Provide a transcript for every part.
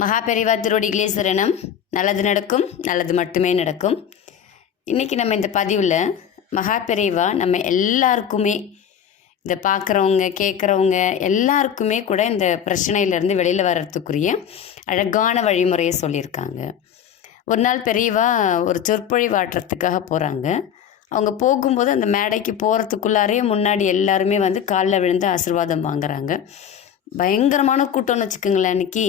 மகாபெரிவா திருவடிகளே சரணம் நல்லது நடக்கும் நல்லது மட்டுமே நடக்கும். இன்றைக்கி நம்ம இந்த பதிவில் மகாபெரிவா நம்ம எல்லாருக்குமே இதை பார்க்குறவங்க கேட்குறவங்க எல்லாருக்குமே கூட இந்த பிரச்சனையிலேருந்து வெளியில் வர்றதுக்குரிய அழகான வழிமுறையை சொல்லியிருக்காங்க. ஒரு நாள் பெரியவா ஒரு சொற்பொழிவாட்டுறதுக்காக போகிறாங்க அவங்க போகும்போது அந்த மேடைக்கு போகிறதுக்குள்ளாரே முன்னாடி எல்லாருமே வந்து காலில் விழுந்து ஆசீர்வாதம் வாங்குறாங்க. பயங்கரமான கூட்டம்னு வச்சுக்கோங்களேன் அன்றைக்கி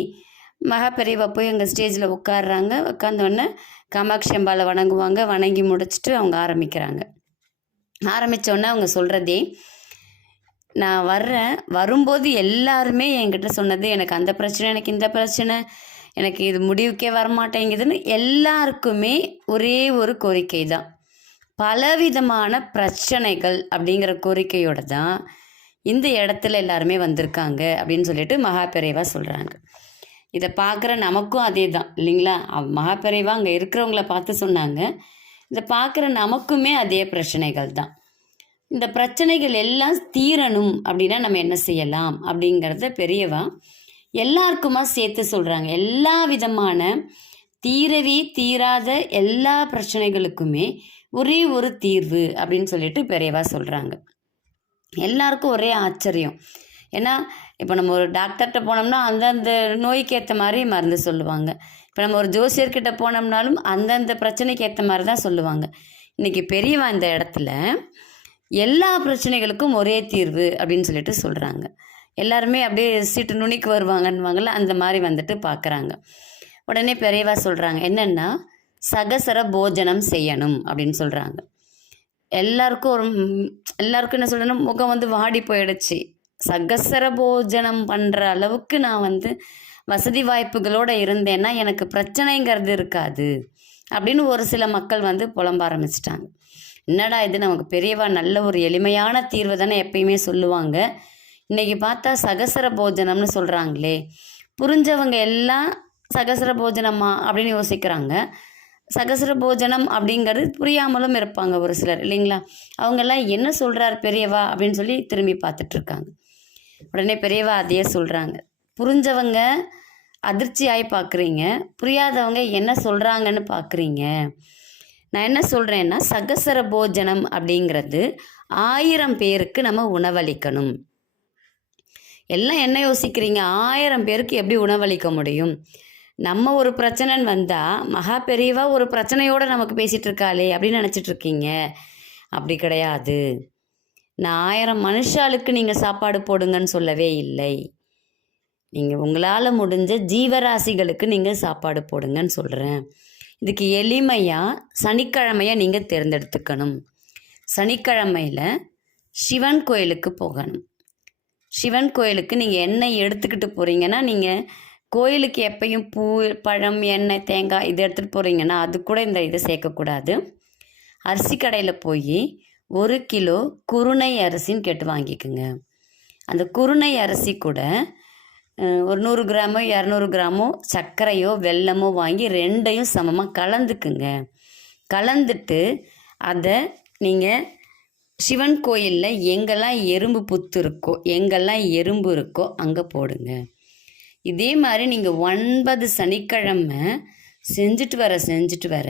மகா போய் அங்கே ஸ்டேஜில் உட்காடுறாங்க உட்காந்தோடனே காமாட்சி அம்பாவை வணங்குவாங்க. வணங்கி முடிச்சுட்டு அவங்க ஆரம்பிக்கிறாங்க. ஆரம்பித்தோடனே அவங்க சொல்கிறதே நான் வர்றேன். வரும்போது எல்லாருமே என்கிட்ட சொன்னது எனக்கு அந்த பிரச்சனை எனக்கு இந்த பிரச்சனை எனக்கு இது முடிவுக்கே வரமாட்டேங்குதுன்னு எல்லாருக்குமே ஒரே ஒரு கோரிக்கை தான். பலவிதமான பிரச்சனைகள் அப்படிங்கிற கோரிக்கையோட தான் இந்த இடத்துல எல்லாருமே வந்திருக்காங்க. அப்படின்னு சொல்லிட்டு மகாபெரிவா சொல்கிறாங்க இதை பார்க்குற நமக்கும் அதே தான் இல்லைங்களா? அவ் மகாபெரிவா அங்கே இருக்கிறவங்கள பார்த்து சொன்னாங்க. இதை பார்க்குற நமக்குமே அதே பிரச்சனைகள் தான். இந்த பிரச்சனைகள் எல்லாம் தீரணும் அப்படின்னா நம்ம என்ன செய்யலாம் அப்படிங்கிறத பெரியவா எல்லாருக்குமா சேர்த்து சொல்கிறாங்க எல்லா விதமான தீரவே தீராத எல்லா பிரச்சனைகளுக்குமே ஒரே ஒரு தீர்வு அப்படின்னு சொல்லிட்டு பெரியவா சொல்கிறாங்க எல்லாருக்கும் ஒரே ஆச்சரியம். ஏன்னா இப்போ நம்ம ஒரு டாக்டர்கிட்ட போனோம்னா அந்தந்த நோய்க்கு ஏற்ற மாதிரி மருந்து சொல்லுவாங்க. இப்போ நம்ம ஒரு ஜோசியர்கிட்ட போனோம்னாலும் அந்தந்த பிரச்சனைக்கு ஏற்ற மாதிரி தான் சொல்லுவாங்க. இன்றைக்கி பெரியவா இந்த இடத்துல எல்லா பிரச்சனைகளுக்கும் ஒரே தீர்வு அப்படின்னு சொல்லிட்டு சொல்கிறாங்க எல்லாருமே அப்படியே சீட்டு நுனிக்கு வருவாங்கன்னுவாங்கள்ல அந்த மாதிரி வந்துட்டு பார்க்குறாங்க உடனே பெரியவா சொல்கிறாங்க என்னென்னா சகசர போஜனம் செய்யணும் அப்படின்னு சொல்கிறாங்க எல்லாருக்கும் ஒரு எல்லாருக்கும் என்ன சொல்லணும் முகம் வந்து வாடி போயிடுச்சு. சகசர போஜனம் பண்ணுற அளவுக்கு நான் வந்து வசதி வாய்ப்புகளோடு இருந்தேன்னா எனக்கு பிரச்சனைங்கிறது இருக்காது அப்படின்னு ஒரு சில மக்கள் வந்து புலம்ப ஆரம்பிச்சிட்டாங்க. என்னடா இது? நமக்கு பெரியவா நல்ல ஒரு எளிமையான தீர்வு தானே எப்பயுமே சொல்லுவாங்க. இன்னைக்கு பார்த்தா சகசர போஜனம்னு சொல்கிறாங்களே புரிஞ்சவங்க எல்லாம் சகசர போஜனமா அப்படின்னு யோசிக்கிறாங்க. சகசர போஜனம் அப்படிங்கிறது புரியாமலும் இருப்பாங்க ஒரு சிலர் இல்லைங்களா? அவங்கெல்லாம் என்ன சொல்கிறார் பெரியவா அப்படின்னு சொல்லி திரும்பி பார்த்துட்ருக்காங்க உடனே பெரியவா அதையே சொல்கிறாங்க புரிஞ்சவங்க அதிர்ச்சியாகி பார்க்குறீங்க புரியாதவங்க என்ன சொல்கிறாங்கன்னு பார்க்குறீங்க நான் என்ன சொல்கிறேன்னா சகசர போஜனம் அப்படிங்கிறது ஆயிரம் பேருக்கு நம்ம உணவளிக்கணும். எல்லாம் என்ன யோசிக்கிறீங்க? ஆயிரம் பேருக்கு எப்படி உணவளிக்க முடியும்? நம்ம ஒரு பிரச்சனைன்னு வந்தால் மகா பெரியவா ஒரு பிரச்சனையோடு நமக்கு பேசிகிட்டு இருக்காளே அப்படின்னு நினச்சிட்டு இருக்கீங்க. அப்படி கிடையாது. நான் ஆயிரம் மனுஷாளுக்கு நீங்கள் சாப்பாடு போடுங்கன்னு சொல்லவே இல்லை. நீங்கள் உங்களால் முடிஞ்ச ஜீவராசிகளுக்கு நீங்கள் சாப்பாடு போடுங்கன்னு சொல்கிறேன் இதுக்கு எளிமையாக சனிக்கிழமையாக நீங்கள் தேர்ந்தெடுத்துக்கணும். சனிக்கிழமையில் சிவன் கோயிலுக்கு போகணும். சிவன் கோயிலுக்கு நீங்கள் எண்ணெய் எடுத்துக்கிட்டு போகிறீங்கன்னா நீங்கள் கோயிலுக்கு எப்பயும் பூ பழம் எண்ணெய் தேங்காய் இது எடுத்துகிட்டு போகிறீங்கன்னா அது கூட இந்த இதை சேர்க்கக்கூடாது. அரிசி கடையில் போய் ஒரு கிலோ குருணை அரிசின்னு கேட்டு வாங்கிக்கோங்க. அந்த குருணை அரிசி கூட ஒரு நூறு கிராமோ இரநூறு கிராமோ சர்க்கரையோ வெல்லமோ வாங்கி ரெண்டையும் சமமாக கலந்துக்குங்க. கலந்துட்டு அதை நீங்கள் சிவன் கோயிலில் எங்கெல்லாம் எறும்பு புத்து இருக்கோ எங்கெல்லாம் எறும்பு இருக்கோ அங்கே போடுங்க. இதே மாதிரி நீங்கள் ஒன்பது சனிக்கிழமை செஞ்சுட்டு வர செஞ்சுட்டு வர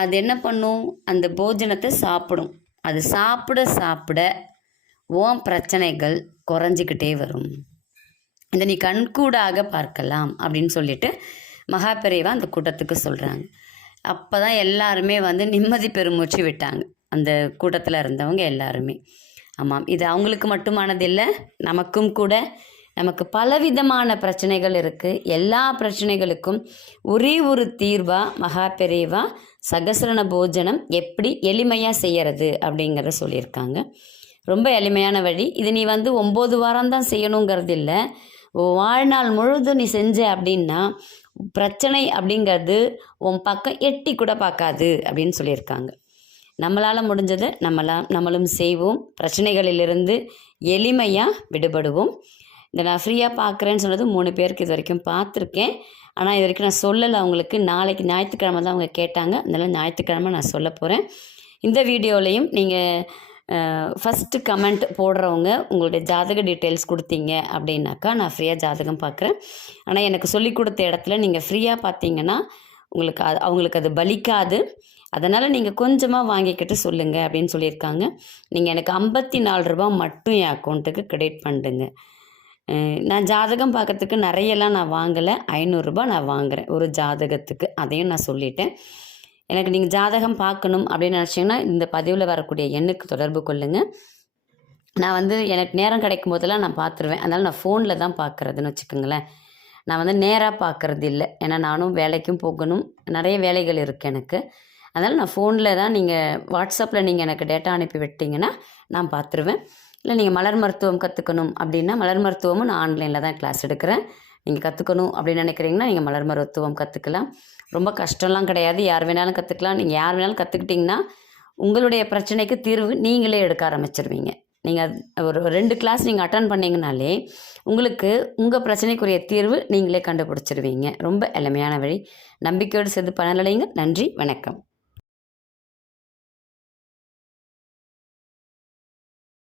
அது என்ன பண்ணும்? அந்த போஜனத்தை சாப்பிடும். அது சாப்பிட சாப்பிட ஓம் பிரச்சனைகள் குறைஞ்சிக்கிட்டே வரும். இதை நீ கண்கூடாக பார்க்கலாம் அப்படின்னு சொல்லிட்டு மகாபெரிவா அந்த கூட்டத்துக்கு சொல்கிறாங்க அப்போ தான் எல்லாருமே வந்து நிம்மதி பெருமூச்சு விட்டாங்க. அந்த கூட்டத்தில் இருந்தவங்க எல்லாருமே. ஆமாம் இது அவங்களுக்கு மட்டுமானது இல்லை நமக்கும் கூட நமக்கு பலவிதமான பிரச்சனைகள் இருக்குது எல்லா பிரச்சனைகளுக்கும் ஒரே ஒரு தீர்வாக மகா பெரியவா சகசரண போஜனம் எப்படி எளிமையாக செய்யறது அப்படிங்கிறத சொல்லியிருக்காங்க. ரொம்ப எளிமையான வழி. இது நீ வந்து ஒம்பது வாரம் தான் செய்யணுங்கிறது இல்லை வாழ்நாள் முழுதும் நீ செஞ்ச அப்படின்னா பிரச்சனை அப்படிங்கிறது உன் பக்கம் எட்டி கூட பார்க்காது அப்படின்னு சொல்லியிருக்காங்க. நம்மளால் முடிஞ்சதை நம்மளா நம்மளும் செய்வோம். பிரச்சனைகளிலிருந்து எளிமையாக விடுபடுவோம். இந்த நான் ஃப்ரீயாக பார்க்குறேன்னு சொன்னது மூணு பேருக்கு இது வரைக்கும் பார்த்துருக்கேன். ஆனால் இது வரைக்கும் நான் சொல்லலை அவங்களுக்கு. நாளைக்கு ஞாயிற்றுக்கிழமை தான் அவங்க கேட்டாங்க. அதனால் ஞாயிற்றுக்கிழமை நான் சொல்ல போகிறேன் இந்த வீடியோலையும் நீங்கள் ஃபஸ்ட்டு கமெண்ட் போடுறவங்க உங்களுடைய ஜாதக டீட்டெயில்ஸ் கொடுத்தீங்க அப்படின்னாக்கா நான் ஃப்ரீயாக ஜாதகம் பார்க்குறேன். ஆனால் எனக்கு சொல்லி கொடுத்த இடத்துல நீங்கள் ஃப்ரீயாக பார்த்தீங்கன்னா உங்களுக்கு அது அவங்களுக்கு அது பலிக்காது. அதனால் நீங்கள் கொஞ்சமாக வாங்கிக்கிட்டு சொல்லுங்கள் அப்படின்னு சொல்லியிருக்காங்க. நீங்கள் எனக்கு ஐம்பத்தி நாலு ரூபா மட்டும் என் அக்கௌண்ட்டுக்கு கிரெடிட் பண்ணுங்க நான் ஜாதகம் பார்க்கறதுக்கு நிறையெல்லாம் நான் வாங்கலை. ஐநூறுரூபா நான் வாங்குகிறேன் ஒரு ஜாதகத்துக்கு. அதையும் நான் சொல்லிட்டேன். எனக்கு நீங்கள் ஜாதகம் பார்க்கணும் அப்படின்னு நினச்சிங்கன்னா இந்த பதிவில் வரக்கூடிய எண்ணுக்கு தொடர்பு கொள்ளுங்கள் நான் வந்து எனக்கு நேரம் கிடைக்கும் போதெல்லாம் நான் பார்த்துருவேன். அதனால் நான் ஃபோனில் தான் பார்க்குறதுன்னு வச்சுக்கோங்களேன். நான் வந்து நேராக பார்க்குறது இல்லை. ஏன்னா நானும் வேலைக்கும் போகணும். நிறைய வேலைகள் இருக்குது எனக்கு. அதனால் நான் ஃபோனில் தான் நீங்கள் வாட்ஸ்அப்பில் நீங்கள் எனக்கு டேட்டா அனுப்பி விட்டீங்கன்னா நான் பார்த்துருவேன். இல்லை நீங்கள் மலர் மருத்துவம் கற்றுக்கணும் அப்படின்னா மலர் மருத்துவமும் நான் ஆன்லைனில் தான் கிளாஸ் எடுக்கிறேன். நீங்கள் கற்றுக்கணும் அப்படின்னு நினைக்கிறீங்கன்னா நீங்கள் மலர் மருத்துவம் கற்றுக்கலாம் ரொம்ப கஷ்டம்லாம் கிடையாது. யார் வேணாலும் கற்றுக்கலாம் நீங்கள் யார் வேணாலும் கற்றுக்கிட்டிங்கன்னா உங்களுடைய பிரச்சனைக்கு தீர்வு நீங்களே எடுக்க ஆரம்பிச்சிருவீங்க. நீங்கள் ஒரு ரெண்டு கிளாஸ் நீங்கள் அட்டன் பண்ணிங்கனாலே உங்களுக்கு உங்கள் பிரச்சனைக்குரிய தீர்வு நீங்களே கண்டுபிடிச்சிருவீங்க. ரொம்ப எளிமையான வழி. நம்பிக்கையோடு சேர்ந்து பலனடைங்க நன்றி. வணக்கம்.